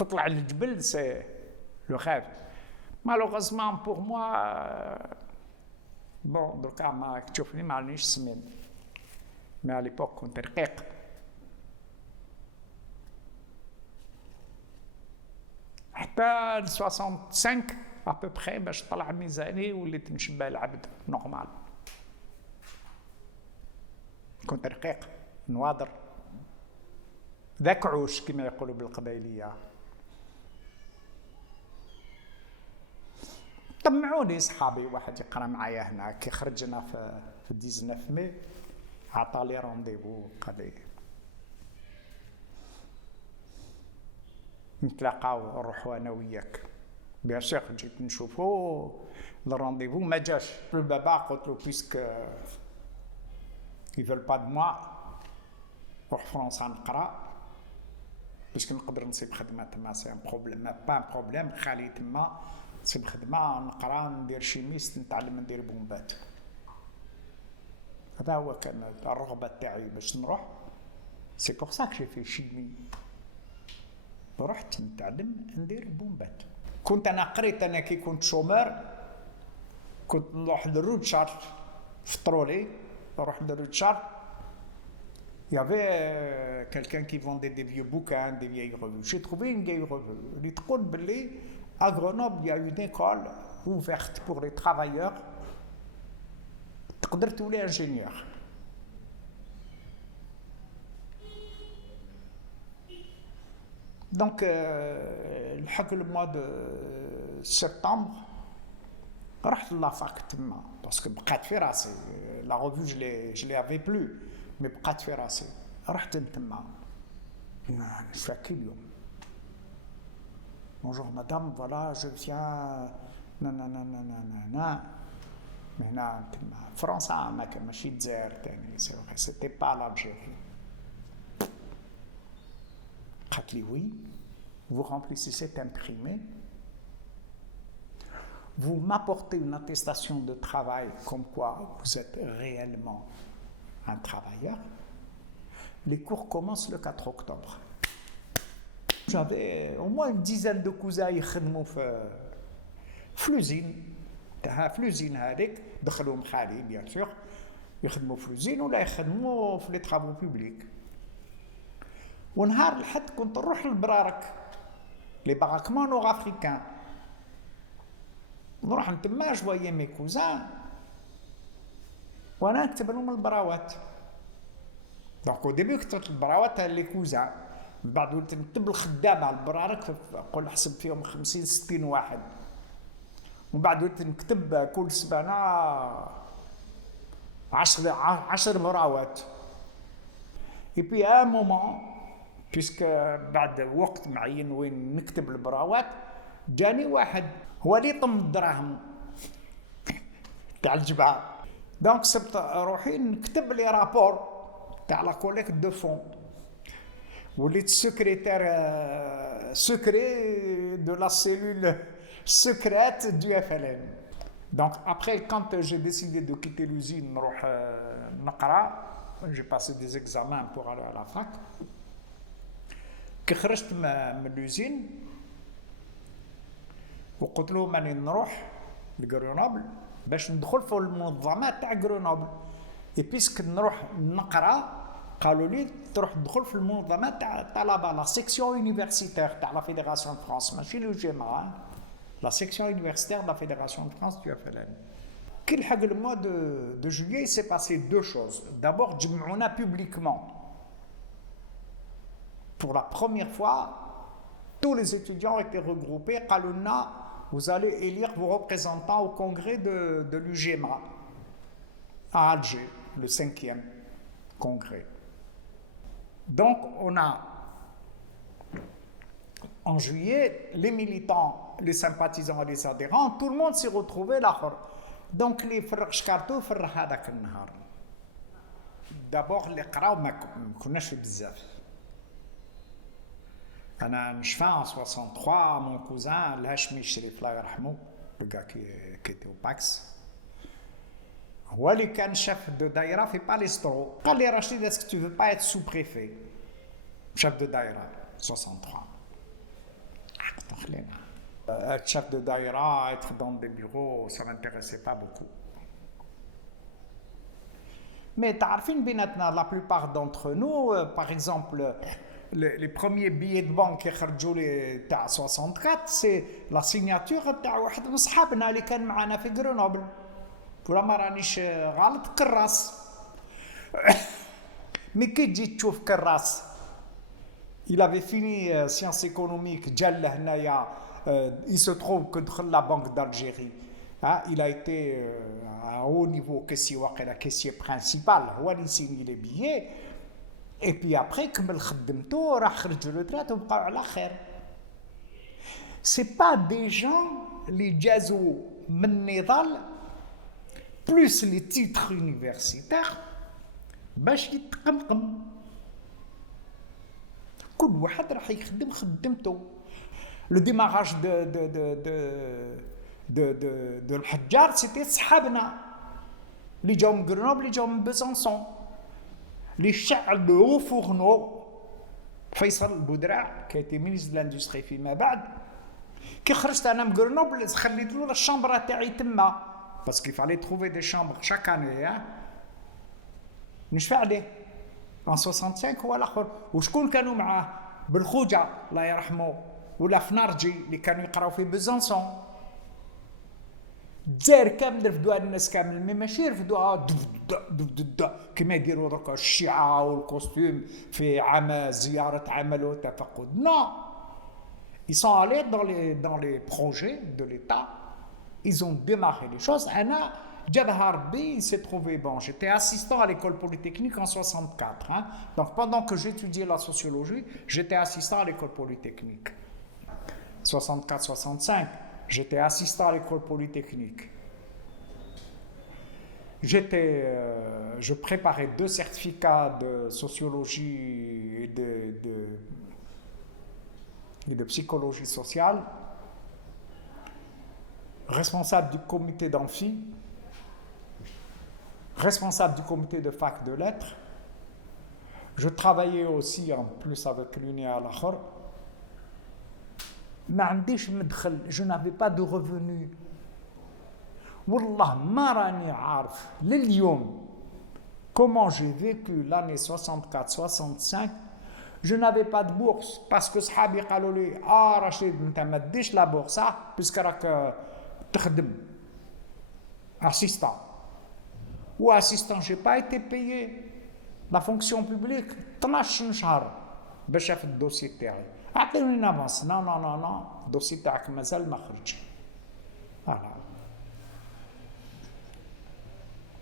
تطلع للجبل سي لو خاف. مالوغوزمون بور موا بون دركا ما تشوفني ما رانيش سمين، مي على ليبوك كنت رقيق. حتى ل 65 ابوبخي باش طلع ميزاني وليت نشبه العبد نورمال. كنت رقيق نواضر ذاك عوش كما يقولوا بالقبيليه. طمعوني صحابي واحد يقرا معايا هنا كي خرجنا في 19 مي عطالي رونديفو قال لي نتلاقاو نروحو انا وياك. بيان سور جيت نشوفو الرونديفو ما جاش البابا. قلت له بيسك ils veulent pas de moi نروح فرنسا نقرا باش نقدر نصيب خدمه تما. سي ان بروبليم با ان بروبليم خالي تما نصيب خدمه نقرا ندير شيميست نتعلم ندير بومبات. هذا هو كان الرغبه تاعي باش نروح. سي بور سا كو في شيمي رحت نتعلم ندير بومبات. كنت انا قريت انا كي كنت شومر كنت نروح للروتشار في الطرولي نروح للروتشار. Il y avait quelqu'un qui vendait des vieux bouquins, des vieilles revues. J'ai trouvé une vieille revue. Il تقول باللي à Grenoble il y a une école ouverte pour les travailleurs. تقدر تولي ingénieur. Donc الحق الموا دو سبتمبر رحت لافاك تما باسكو بقات في راسي لا ريفو جو لي افي بلو مي بقات في راسي. رحت تما نشاكي اليوم بونجور مدام فوالا جو فيان نا نا نا نا نا نا هنا تما فرنسا ما كان ماشي الجزائر تاني سيتي با لالجيري. قالت لي وي vous remplissez cet imprimé, vous m'apportez une attestation de travail comme quoi vous êtes réellement un travailleur. Les cours commencent le 4 octobre. J'avais au moins une dizaine de cousins qui travaillaient في l'usine. في l'usine هذيك دخلوهم خالي bien sûr يخدموا في l'usine ولا يخدموا في les travaux publics. ونهار الحد كنت نروح للبرارك لي باراكمون نور افريكان نروح نتما جوايا مي كوزان وانا نكتب لهم البراوات. دونك او ديبي كتبت البراوات لي كوزان من بعد وليت نكتب الخدامه على البرارك نقول حسب فيهم 50 60 واحد. ومن بعد وليت نكتب كل سبانه 10 براوات. اي بي ان مومون بيسك بعد وقت معين وين نكتب البراوات جاني واحد هو اللي طم الدراهم تاع الجبعه. دونك سبت روحي نكتب لي رابور تاع لا كوليكت دو فون. وليت سكرتير سكري دو لا سيلول سكريت دو اف ال ان. دونك ابري كانت جي ديسيدي دو كيتي لوزين نروح نقرا جي باسي دي زيكزامان بور aller à la fac. كي خرجت من لوزين وقلت لهم اني نروح لغرونوبل باش ندخل في المنظمات تاع غرونوبل. اي بيسك نروح نقرا قالوا لي تروح تدخل في المنظمات تاع الطلبه لا سيكسيون يونيفرسيتير تاع لا فيدراسيون فرانس ماشي لو جيما لا سيكسيون يونيفرسيتير لا فيدراسيون فرانس دو اف ال ان. كي لحق الموا دو جويي سي باسي دو شوز. دابور جمعونا بوبليكمون pour la première fois tous les étudiants étaient regroupés. قالوا لنا vous allez élire vos représentants au congrès de l'UGMA à Alger, le 5e congrès. Donc on a en juillet les militants, les sympathisants et les adhérents, tout le monde s'est retrouvé là. Donc les فرق شكارتو فرح هذاك النهار. d'abord اللي قراو ما كناش بزاف. أنا نشفى en 63 mon cousin الهاشمي الشريف الله يرحمه le gars qui était au Pax هو اللي كان chef de daïra في باليسترو. قال لي رشيد est-ce que tu veux pas être sous-préfet chef de daïra 63. Être chef de daïra, être dans des bureaux, ça ne m'intéressait pas beaucoup. Mais la plupart d'entre nous, par exemple, les premiers billets de banque qui sortent à 64, c'est la signature de واحد من صحابنا اللي كان معنا في Grenoble. ولا ما رانيش غلط كراس. Mais كي تجي تشوف كراس il avait fini sciences économiques جال لهنايا il se trouve que دخل la banque d'Algérie. Il a été à haut niveau caissier principal هو اللي يسيني les billets. Et puis après كمل خدمته راح خرج الريترات وبقاو على خير. C'est pas des gens اللي جازوا من النضال plus les titres universitaires باش يتقمقم. كل واحد راح يخدم خدمته. Le démarrage de الحجار c'était صحابنا اللي جاو من Grenoble اللي جاو من Besançon. اللي شعل le haut fourneau فيصل بودراع qui a été ministre de l'industrie فيما بعد. كي خرجت انا من Grenoble خليت له الشامبره تاعي تما parce qu'il fallait trouver des chambres chaque année. نشفع عليه en 65 هو الاخر. وشكون كانوا معاه؟ بالخوجه الله يرحمه ولا فنارجي اللي كانوا يقراو في بيزانسون. الجزائر كامل رفدوها الناس كامل مي ماشي رفدوها كما يديروا دركا الشيعه والكوستيم في زياره عمل وتفقد. نو ils sont allés dans les projets de l'État, ils ont démarré les choses. Anna Jabhar B, il s'est trouvé bon. J'étais assistant à l'école polytechnique en 64. Donc pendant que j'étudiais la sociologie, j'étais assistant à l'école polytechnique. 64-65, j'étais assistant à l'école polytechnique. Je préparais 2 certificats de sociologie et de psychologie sociale, responsable du comité d'amphi, responsable du comité de fac de lettres. Je travaillais aussi en plus avec l'UNIA à l'Akhor. Je n'avais pas de revenus. Wallah, ma rani arf, l'illium. Comment j'ai vécu l'année 64-65? Je n'avais pas de bourse parce que sahabi قالوا لي رشيد انت ما تديش لا بورصه باسكو راك تخدم assistant. Ou assistant, j'ai pas été payé. La fonction publique 12 شهر باش شاف الدوسي تاعي. اعطيوني نافونس. نو الدوسي تاعك مازال ما خرجش. فوالا.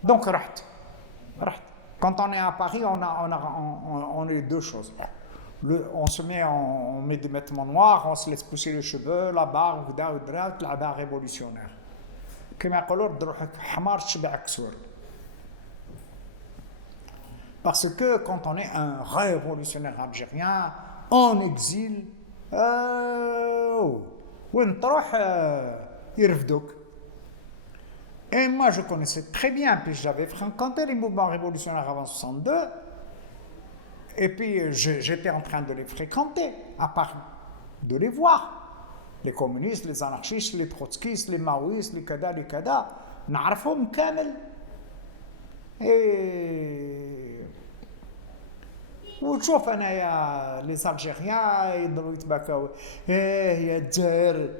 Donc رحت. Quand on est à Paris, on est 2 choses. On met des vêtements noirs, on se laisse pousser les cheveux, la barbe, la barbe révolutionnaire. كما يقولوا روحك حمار تشبعك سور. Parce que quand on est un révolutionnaire algérien en exil, وين تروح يرفدوك. Et moi je connaissais très bien, puis j'avais fréquenté les mouvements révolutionnaires avant 62. Et puis j'étais en train de les fréquenter, à Paris, de les voir. Les communistes, les anarchistes, les trotskistes, les maoïstes, les kada, نعرفهم كامل. وتشوف انايا لي زالجيريان يضربوا يتباكاو يا الجزائر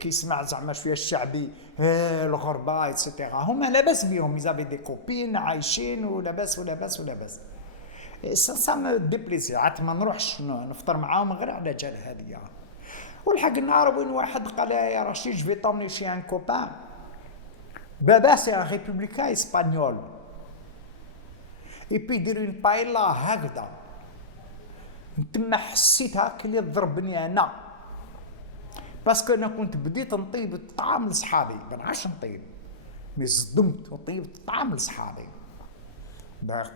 كيسمع زعما شويه الشعبي الغربه ايتترا. هما لاباس بيهم يزافي دي كوبين عايشين ولاباس. ça me déplaisait. عاد ما نروحش نفطر معاهم غير على جال هذه. والحق النهار وين واحد قال يا رشيد جو في طومني شي ان كوبان. بابا سي ان ريبوبليكان اسبانيول. اي بي يديروا اون بايلا هكذا. نتما حسيت هاك اللي ضربني انا. باسكو انا كنت بديت نطيب الطعام لصحابي، ما نعرفش نطيب. مي صدمت وطيبت الطعام لصحابي.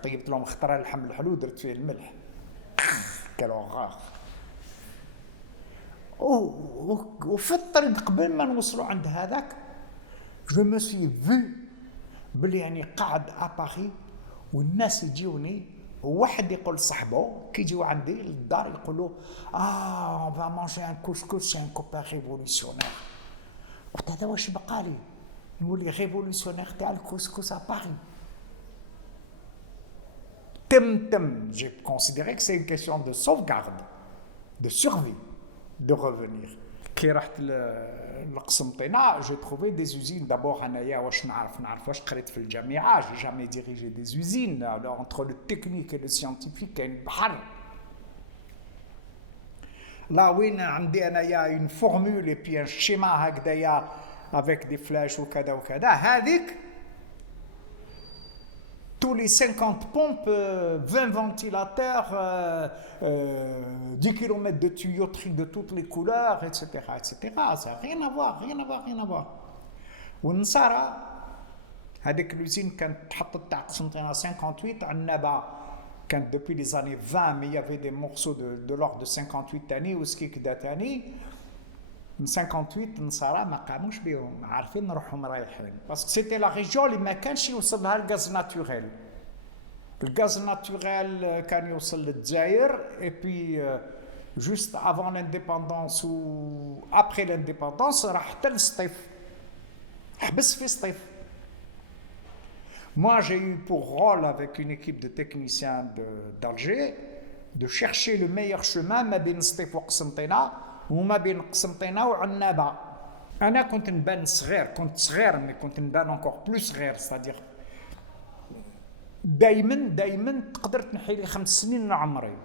طيبت لهم خطره اللحم الحلو درت فيه الملح. كانوا غاخ. وفي الطريق قبل ما نوصلوا عند هذاك جو مو سي في بلي يعني قاعد اباري والناس يجيوني وواحد يقول صاحبه كيجيو عندي للدار يقولوا اون فا مانجي ان كوسكوس سي ان كوبان ريفولوسيونير. قلت هذا واش بقى لي نولي ريفولوسيونير تاع الكوسكوس ا باري. J'ai considéré que c'est une question de sauvegarde, de survie, de revenir. كي رحت لقسنطينة j'ai trouvé des usines. D'abord أنايا واش نعرف واش قريت في الجامعة. J'ai jamais dirigé des usines. Alors, entre le technique et le scientifique كاين بحر. Là وين عندي أنايا une formule et puis un schéma هكذايا avec des flèches وكذا وكذا. هذيك tous les 50 pompes, 20 ventilateurs, 10 km de tuyauterie de toutes les couleurs, etc. etc. Ça n'a rien à voir, rien à voir, rien à voir. والنصارى هذيك l'usine كانت تحطت تاع قسنطينة 58 عنابة كانت depuis les années 20 mais il y avait des morceaux de l'ordre de 58 تاني وسكي كدا تاني. من 58 النصارى ما قاموش بهم عارفين روحهم رايحين باسكو سيتي لا ريجيون اللي ما كانش يوصل لها الغاز ناتوريل. الغاز ناتوريل كان يوصل للجزائر اي بي جوست افون لانديباندونس و ابري لانديباندونس راح حتى للسطيف حبس في سطيف. Moi j'ai eu pour rôle avec une équipe de techniciens d'Alger de chercher le meilleur chemin ما بين سطيف وقسنطينة وما بين قسنطينة وعنابة. أنا كنت نبان صغير كنت صغير مي كنت نبان encore plus صغير c'est-à-dire دايما تقدر تنحي لي 5 سنين من عمري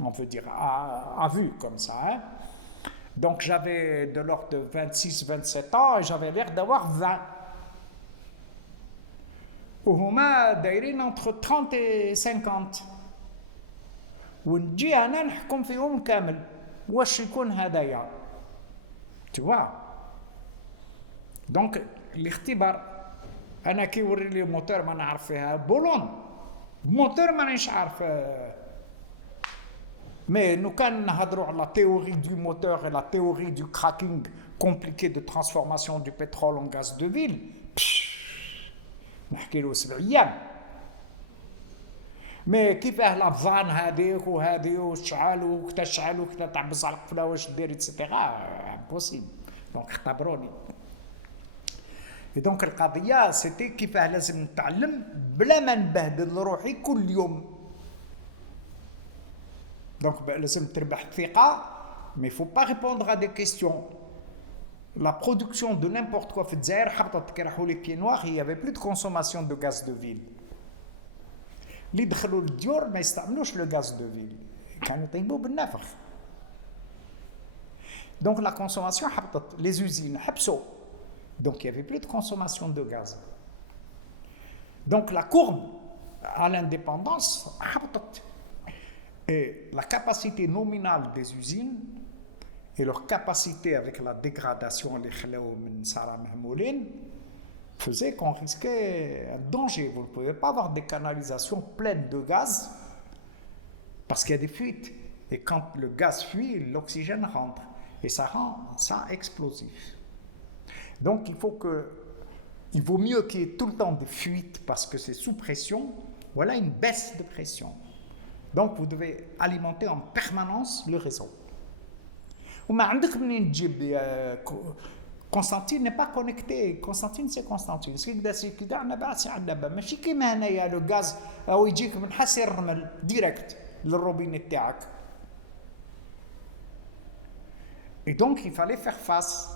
on peut dire à vue comme ça hein. Donc j'avais de l'ordre de 26-27 ans et j'avais l'air d'avoir 20 وهما دايرين entre 30 et 50 ونجي أنا نحكم فيهم كامل واش يكون هدايا tu vois. Donc الاختبار انا كي يوري لي موتور ما نعرف فيها بولون موتور مانيش عارف مي نو كان نهضروا على تhéorie du moteur et la théorie du cracking compliqué de transformation du pétrole en gaz de ville نحكي له 7 ايام. مي كيفاه لافان هذيك وهذه وشعال وكتشعل وكتعبز على القفله واش دير اكسيتيرا امبوسيبل. دونك اختبروني. دونك القضيه سيتي كيفاه لازم نتعلم بلا ما نبهدل روحي كل يوم. دونك لازم تربح الثقه مي فو با ريبوندر ا دي كيستيون. La production de n'importe quoi في الجزائر حبطت كي راحوا لي بيي نوار. Il y avait plus de consommation de gaz de ville. اللي دخلوا للديور ما يستعملوش لو غاز دو فيل كانوا يطيبوا بالنفخ. دونك لا كونسوماسيون حبطت لي زوزين حبسوا دونك يافي بلو دو كونسوماسيون دو غاز. دونك لا كورب à l'indépendance حبطت et la capacité nominale des usines et leur capacité avec la dégradation اللي خلاو من صار مهمولين faisait qu'on risquait un danger. Vous ne pouvez pas avoir des canalisations pleines de gaz parce qu'il y a des fuites. Et quand le gaz fuit, l'oxygène rentre. Et ça rend ça explosif. Donc il vaut mieux qu'il y ait tout le temps des fuites parce que c'est sous pression. Voilà une baisse de pression. Donc vous devez alimenter en permanence le réseau. وما عندك منين تجيب Constantine n'est pas connecté. Constantine c'est Constantine. سي كدا عنابة سي عنابة ماشي كيما هنايا لو غاز او يجيك من حسير الرمل ديريكت للروبيني تاعك. Et donc il fallait faire face.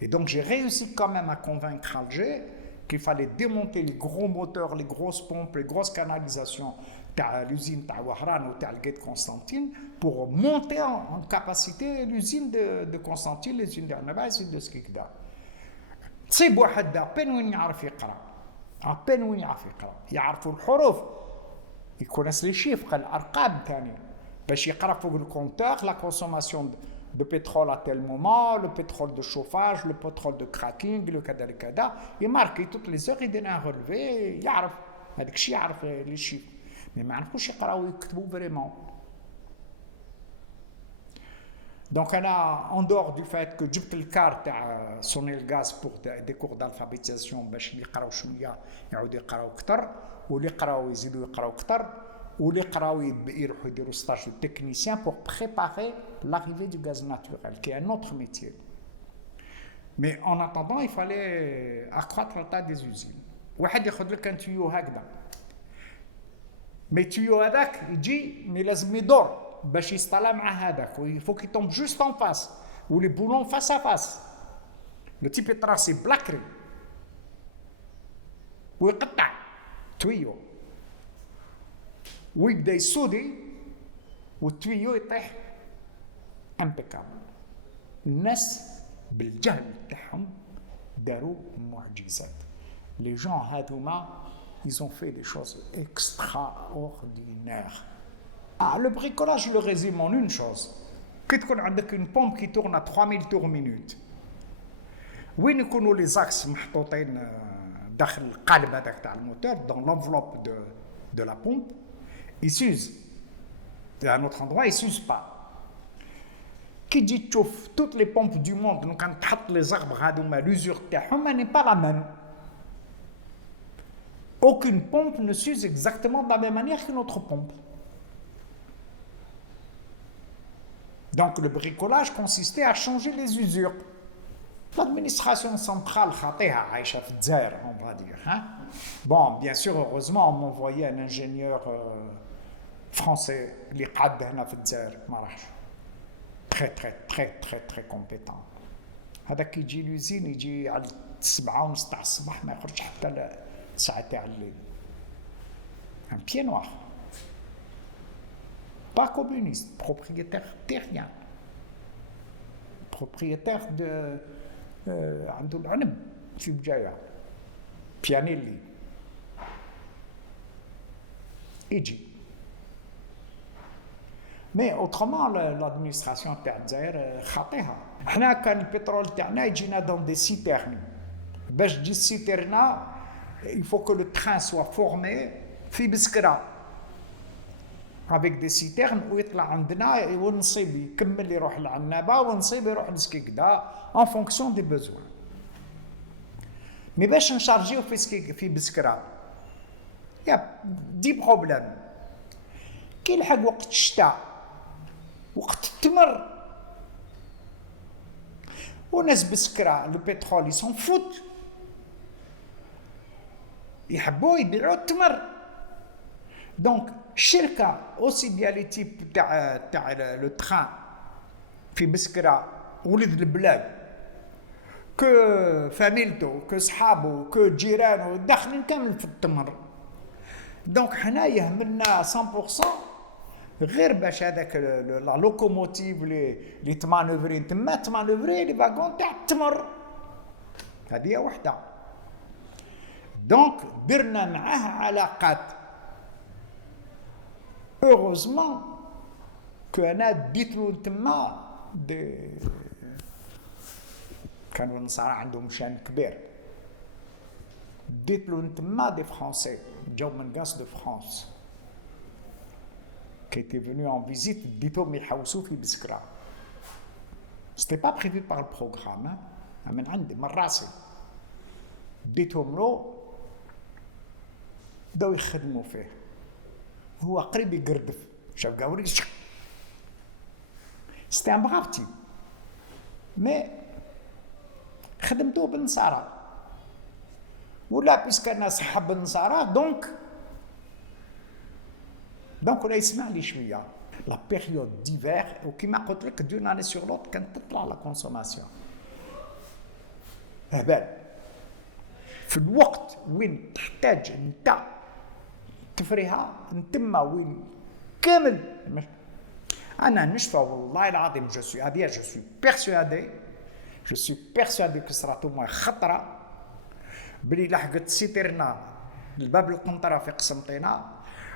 Et donc j'ai réussi quand même à convaincre Alger qu'il fallait démonter les gros moteurs, les grosses pompes, les grosses canalisations تاع l'usine تاع وهران وتاع القيد Constantine pour monter en capacité l'usine de Constantine, l'usine de عنابة, l'usine de سكيكدا. تصيب واحد دا بين وين يعرف يقرا. بين وين يعرف يقرا. يعرفوا الحروف. يكونس لي شيفر الارقام ثاني باش يقرا فوق الكونتور la consommation de pétrole à tel moment, le pétrole de chauffage, le pétrole de cracking, le كذا كذا. يماركي toutes les heures يدير un relevé يعرف هذاك الشيء يعرف لي شيفر. مي ما عرفوش يقراو ويكتبوا فريمون. Donc en dehors du fait que جبت الكار تاع صوني الغاز بور دي كور d'alphabétisation باش اللي يقراو شويه يعاودوا يقراو اكثر واللي يقراو يزيدوا يقراو اكثر ou les قراو يروحوا يديروا stage de technicien pour préparer l'arrivée du gaz naturel, qui est un autre métier. Mais en attendant, il fallait accroître la taille des usines. واحد ياخذ لك un tuyau هكذا. Mais tuyau هذاك يجي mais لازم يدور باش يصطلع مع هذاك. Il faut qu'il tombe juste en face, ou les boulons face à face. Le type est tracé بلاكري ويقطع tuyau. ويبدا يسودي والتويو يطيح امبيكابل. الناس بالجهل تاعهم داروا معجزات. Les gens هذوما ils ont fait des choses extraordinaires. Le bricolage, je le résume en une chose. كي تكون عندك une pompe qui tourne à 3000 tours minute, وين يكونوا les axes محطوطين داخل القالب هذاك تاع الموتور dans l'enveloppe de la pompe, il s'use. Et à un autre endroit, il ne s'use pas. Qui dit tchouf, toutes les pompes du monde, nous quand les arbres hadouma, l'usure tachum, n'est pas la même. Aucune pompe ne s'use exactement de la même manière qu'une autre pompe. Donc le bricolage consistait à changer les usures. L'administration centrale, on va dire. Hein? Bon, bien sûr, heureusement, on m'envoyait un ingénieur français, très, très, très, très, très compétent. هذاك يجي لوزين يجي على 7:30 تاع الصباح ما يخرجش حتى 9 تاع الليل. Un pied noir. Pas communiste, propriétaire terrien. Propriétaire de عنده العنب في بجاية بيانيلي يجي. Mais autrement l'administration تاع الجزائر خاطئها. احنا كان البترول تاعنا يجينا dans des citernes. باش تجي السيترنا il faut que le train soit formé في بسكرة avec des citernes ويطلع عندنا ونصيب يكمل يروح للعنابة ونصيب يروح لسكيكدا en fonction des besoins. Mais باش نشارجيو في بسكرة يا دي بروبليم. كي يلحق وقت الشتاء وقت التمر وناس بسكرة البترول يسون فوت يحبوا يبيعوا التمر. دونك الشركة اوسي بيان لي تيب تاع لو تران في بسكرة ولد البلاد كو فاميلتو كو صحابو كو جيرانو داخلين كامل في التمر. دونك حنا يهملنا 100% غير باش هذاك لا لوكوموتيف اللي تمانوفرين تما تمانوفري لي فاغون تاع التمر. هذه وحده. دونك درنا معاه علاقات. heureusement que انا ديت له تما كانوا النصارى عندهم شان كبير. ديت له تما دي فرونسي جاو من غاس دو فرانس qui était venu en visite ديتهم يحوسوا في بسكرة. c'était pas prévu par le programme من عندي من راسي. ديتهم له بداو يخدموا فيه. هو قريب يقردف شاف قاوري c'était un brave type mais خدمتوه بالنصارى ولا بيسك الناس حب النصارى دونك ولا يسمع لي شويه. لا بيريود ديفير وكيما قلت لك دون اني سور لوط كانت تطلع لا كونسوماسيون هبال في الوقت وين تحتاج انت تفريها نتما وين كامل. انا نشفى والله العظيم جو سوي هادي جو سوي بيرسوادي كسراتو ما خطره بلي لحقت سيترنا الباب القنطره في قسنطينه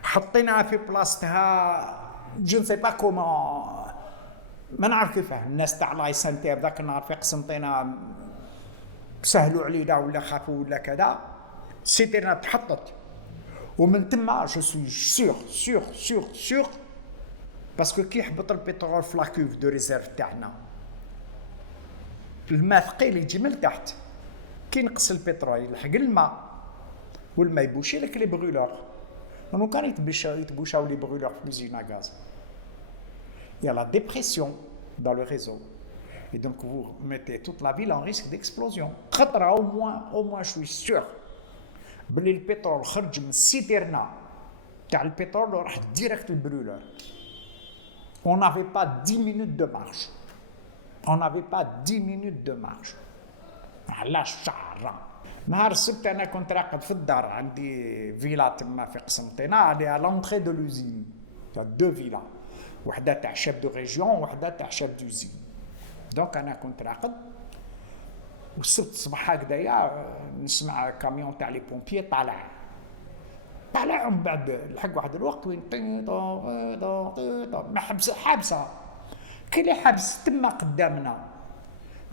حطيناها في بلاصتها جو نسي با كومون ما نعرف كيفاه. الناس تاع لاي سانتير ذاك النهار في قسنطينه سهلوا علينا ولا خافوا ولا كذا. سيترنا تحطت ومن تما جو سوي سور باسكو كي يحبط البترول في لاكوف دو ريزيرف تاعنا الماء ثقيل يجي من تحت. كي نقص البترول يلحق الماء والماء يبوشي لك لي بغولور Donc, quand ils bouchent les brûleurs d'usine à gaz, il y a la dépression dans le réseau. Et donc, vous mettez toute la ville en risque d'explosion. Au moins, je suis sûr. Le pétrole خرج من السيترنا تاع البترول وراح direct le brûleur. On n'avait pas 10 minutes de marche. على الشعر. نهار السبت انا كنت راقد في الدار، عندي فيلا تما في قسنطينه على لونتري دو لوزين، دو فيلا، وحده تاع شيف دو ريجيون وحده تاع شيف دوزين. دونك انا كنت راقد، والسبت الصباح هكذايا نسمع كاميون تاع لي بومبيي طالع ومن بعد لحق واحد الوقت وين ما حابسه كي اللي حابس تما قدامنا.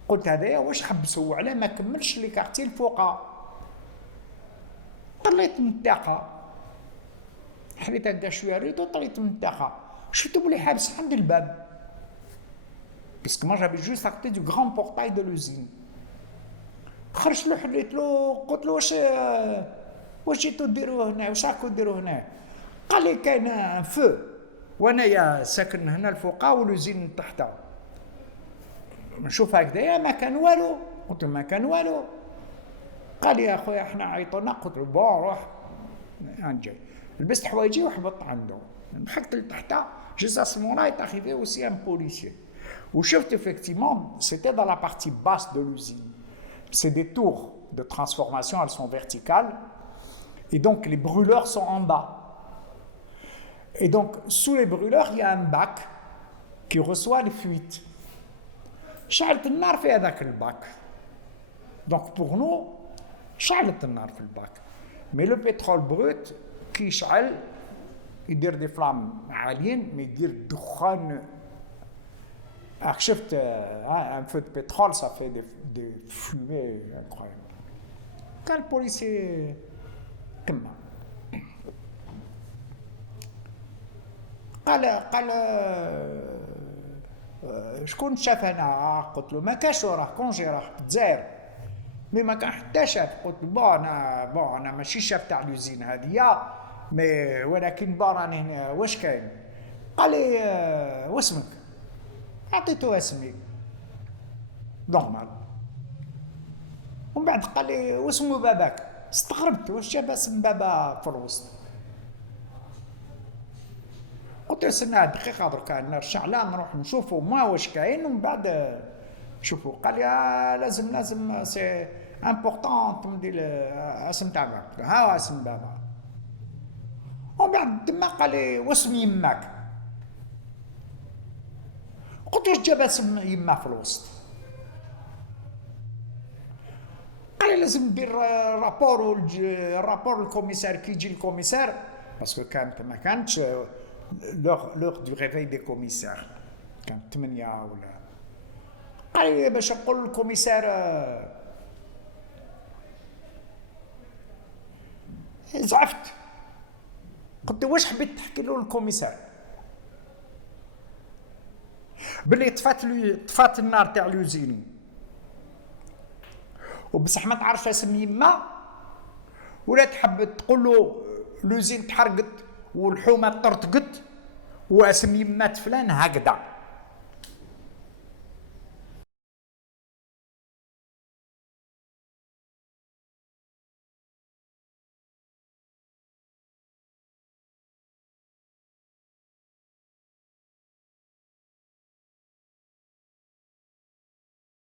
قلت هذايا واش حبسوا علاه ما كملش لي كارتي الفوقا. طليت من الطاقه، حريت هكا شويه ريدو، طليت من الطاقه، شفتو بلي حابس عند الباب، باسكو ما جافي جوست اكتي دو غران بورتاي دو لوزين. خرجت له حليت له، قلت له واش جيتو ديروا هنا، واش راكو ديروا هنا؟ قال لي كاين فو وانايا ساكن هنا الفوقا ولوزين تحت. نشوف هكذايا ما كان والو، قلت له ما كان والو. قال لي يا خويا احنا عيطونا، قلت له بون روح انا جاي. لبست حوايجي وحبطت عنده، ضحكت لتحت. جوست ا سو مومون est arrivé aussi un policier. وشفت effectivement c'était dans la partie basse de l'usine. C'est des tours de transformation, elles sont verticales. Et donc les brûleurs sont en bas. Et donc sous les brûleurs, il y a un bac qui reçoit les fuites. شعلت النار في هذاك الباك. دونك بور نو شعلت النار في الباك. مي لو بترول بروت كي يشعل يدير دي فلام عاليين، مي يدير دخان. راك شفت ان فو دو بترول سا في دي فومي انكرويبل. كان البوليسي تما قال شكون شاف هنا؟ قلت له ما كاش، راه كونجي راه في الجزائر، مي ما كان حتى شاف. قلت له بون انا ماشي شاف تاع لوزين هذيا، مي ولكن بون راني هنا واش كاين؟ قال لي واسمك؟ عطيته اسمي نورمال. ومن بعد قال لي واسمو باباك؟ استغربت، واش جاب اسم بابا في الوسط؟ قلت له استنى دقيقه دركا نرجع لا نروح نشوفوا ما واش كاين ومن بعد نشوفوا. قال لي لازم سي امبورطون تمدي اسم تاع بابا. قلت له ها اسم بابا. ومن بعد تما قال لي واسم يماك؟ قلت له واش جاب اسم يما في الوسط؟ قال لي لازم ندير رابور الكوميسار. كي يجي الكوميسار باسكو كانت ما كانتش l'heure du réveil des commissaires كانت 8 ولا. قال لي باش نقول للكوميسار زعفت. قلت له واش حبيت تحكي له الكوميسار؟ بلي طفات النار تاع لوزيني وبصح ما تعرفش اسم يما، ولا تحب تقول له لوزين تحرقت والحومه طرطقت واسم يمات فلان هكذا.